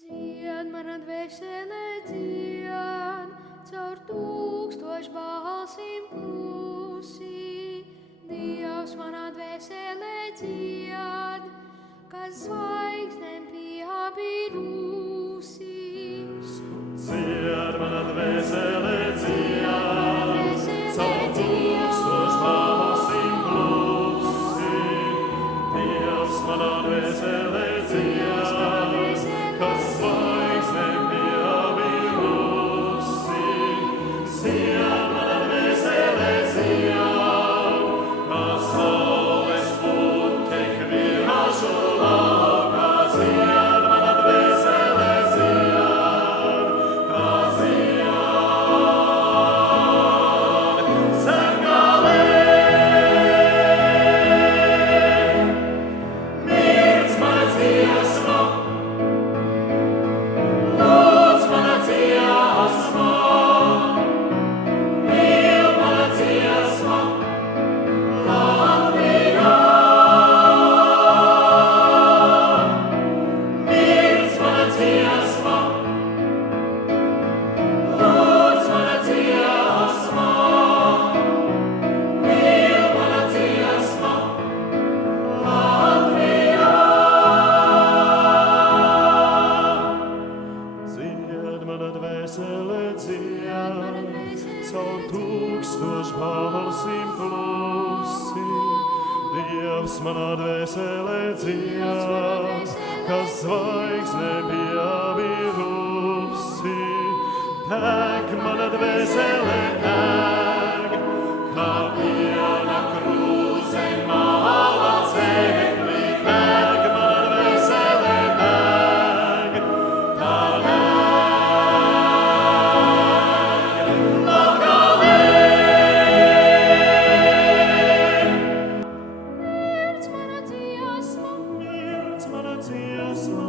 Dzied, mana dvēsele dzied, caur tūkstošu balsīm klusi. Dievs, mana dvēsele dzied, kas zvaigznēm piebirusi. Dzied, mana dvēsele dzied, caur tūkstošu balsīm klusi. Dievs, mana dvēsele dzied, kas zvaigznēm piebirusi. Dzied, mana dvēsele dzied, kas saules putekļi ražu laukā. Dzied, mana dvēsele dzied, kas dzied zemgalē. Mirds mana dziesma, lūdz mana dziesma, mīl mana dziesma, Latvijā. Mirds mana dziesma, lūdz mana dziesma, mīl mana dziesma, Latvijā. Dzied, mana dvēsele dzied, caur tūkstošu balsīm klusi. Dievs, mana dvēsele dzied, kas zvaigznēm piebirusi. Deg mana dvēsele deg, kā piena krūze māla cegli. Deg mana dvēsele deg, tā deg Latgalē. Mirds mana dziesma, Mirds mana dziesma,